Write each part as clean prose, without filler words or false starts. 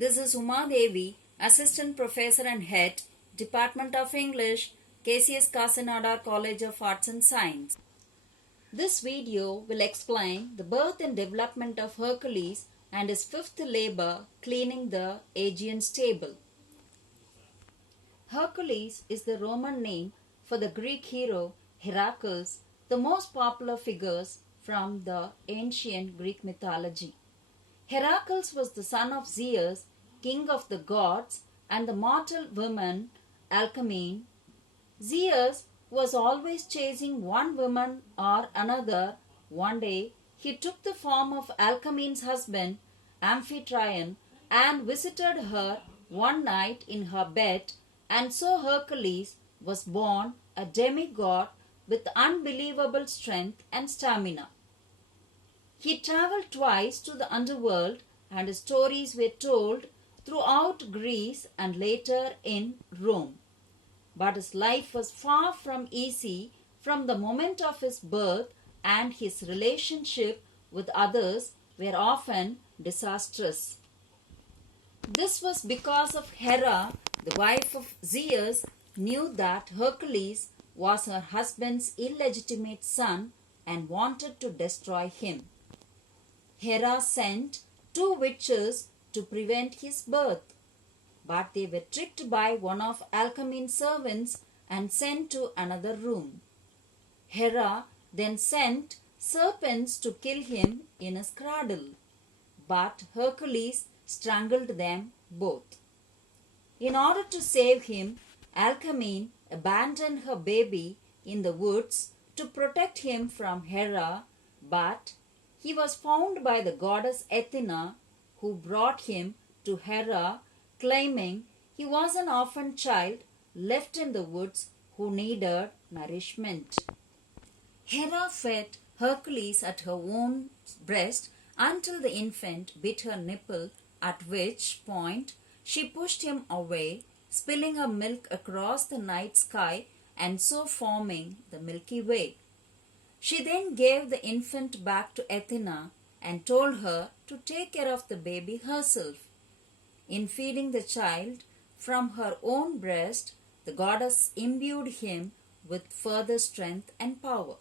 This is Uma Devi, Assistant Professor and Head, Department of English, KCS Kasinada College of Arts and Science. This video will explain the birth and development of Hercules and his fifth labor cleaning the Aegean stable. Hercules is the Roman name for the Greek hero Heracles, the most popular figures from the ancient Greek mythology. Heracles was the son of Zeus, king of the gods, and the mortal woman Alcmene. Zeus was always chasing one woman or another. One day, he took the form of Alcmene's husband, Amphitryon, and visited her one night in her bed, and so Hercules was born a demigod with unbelievable strength and stamina. He traveled twice to the underworld, and his stories were told throughout Greece and later in Rome. But his life was far from easy from the moment of his birth, and his relationship with others were often disastrous. This was because of Hera, the wife of Zeus, knew that Hercules was her husband's illegitimate son and wanted to destroy him. Hera sent 2 witches to prevent his birth, but they were tricked by one of Alcmene's servants and sent to another room. Hera then sent serpents to kill him in his cradle, but Hercules strangled them both. In order to save him, Alcmene abandoned her baby in the woods to protect him from Hera, but he was found by the goddess Athena, who brought him to Hera, claiming he was an orphan child left in the woods who needed nourishment. Hera fed Hercules at her own breast until the infant bit her nipple, at which point she pushed him away, spilling her milk across the night sky and so forming the Milky Way. She then gave the infant back to Athena and told her to take care of the baby herself. In feeding the child from her own breast, the goddess imbued him with further strength and power.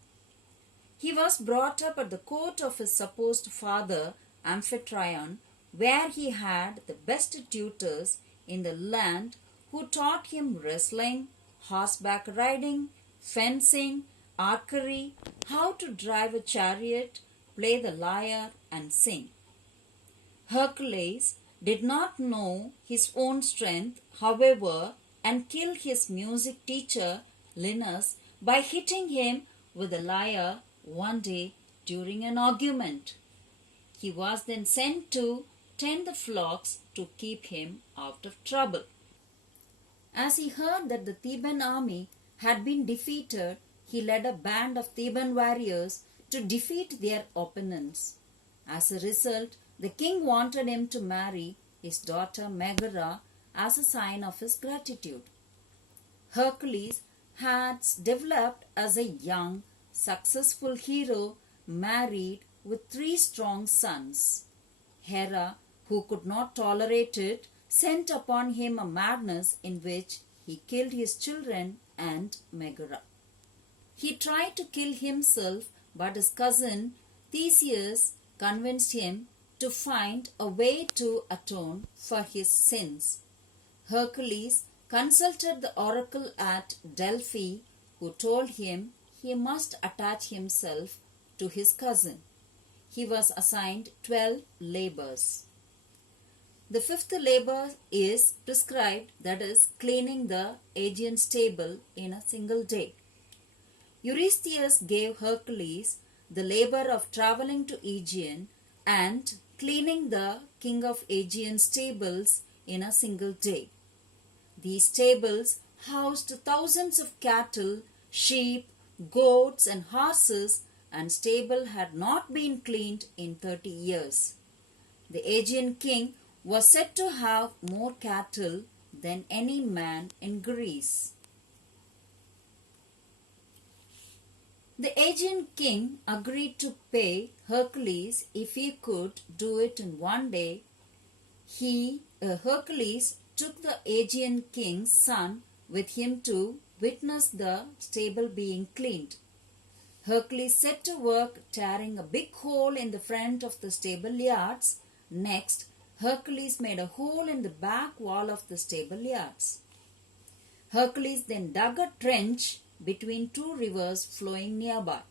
He was brought up at the court of his supposed father, Amphitryon, where he had the best tutors in the land who taught him wrestling, horseback riding, fencing, archery, how to drive a chariot, play the lyre, and sing. Hercules did not know his own strength, however, and killed his music teacher, Linus, by hitting him with a lyre one day during an argument. He was then sent to tend the flocks to keep him out of trouble. As he heard that the Theban army had been defeated, he led a band of Theban warriors to defeat their opponents. As a result, the king wanted him to marry his daughter Megara as a sign of his gratitude. Hercules had developed as a young, successful hero, married with 3 strong sons. Hera, who could not tolerate it, sent upon him a madness in which he killed his children and Megara. He tried to kill himself, but his cousin Theseus convinced him to find a way to atone for his sins. Hercules consulted the oracle at Delphi, who told him he must attach himself to his cousin. He was assigned 12 labors. The 5th labor is prescribed, that is, cleaning the Aegean stable in a single day. Eurystheus gave Hercules the labor of traveling to Aegean and cleaning the king of Aegean stables in a single day. These stables housed thousands of cattle, sheep, goats, and horses, and stable had not been cleaned in 30 years. The Aegean king was said to have more cattle than any man in Greece. The Aegean king agreed to pay Hercules if he could do it in one day. Hercules took the Aegean king's son with him to witness the stable being cleaned. Hercules set to work tearing a big hole in the front of the stable yards. Next, Hercules made a hole in the back wall of the stable yards. Hercules then dug a trench between two rivers flowing nearby.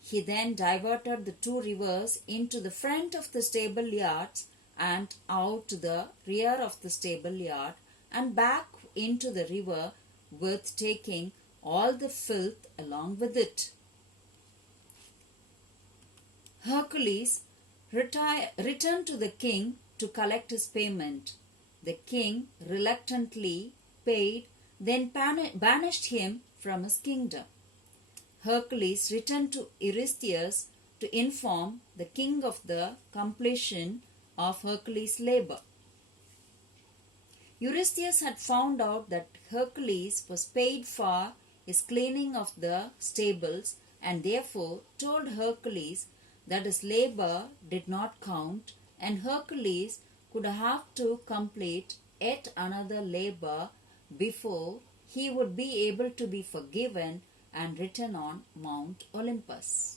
He then diverted the two rivers into the front of the stable yards and out to the rear of the stable yard and back into the river, with taking all the filth along with it. Hercules returned to the king to collect his payment. The king reluctantly paid, then banished him from his kingdom. Hercules returned to Eurystheus to inform the king of the completion of Hercules' labor. Eurystheus had found out that Hercules was paid for his cleaning of the stables and therefore told Hercules that his labor did not count and Hercules could have to complete yet another labor before he would be able to be forgiven and return on Mount Olympus.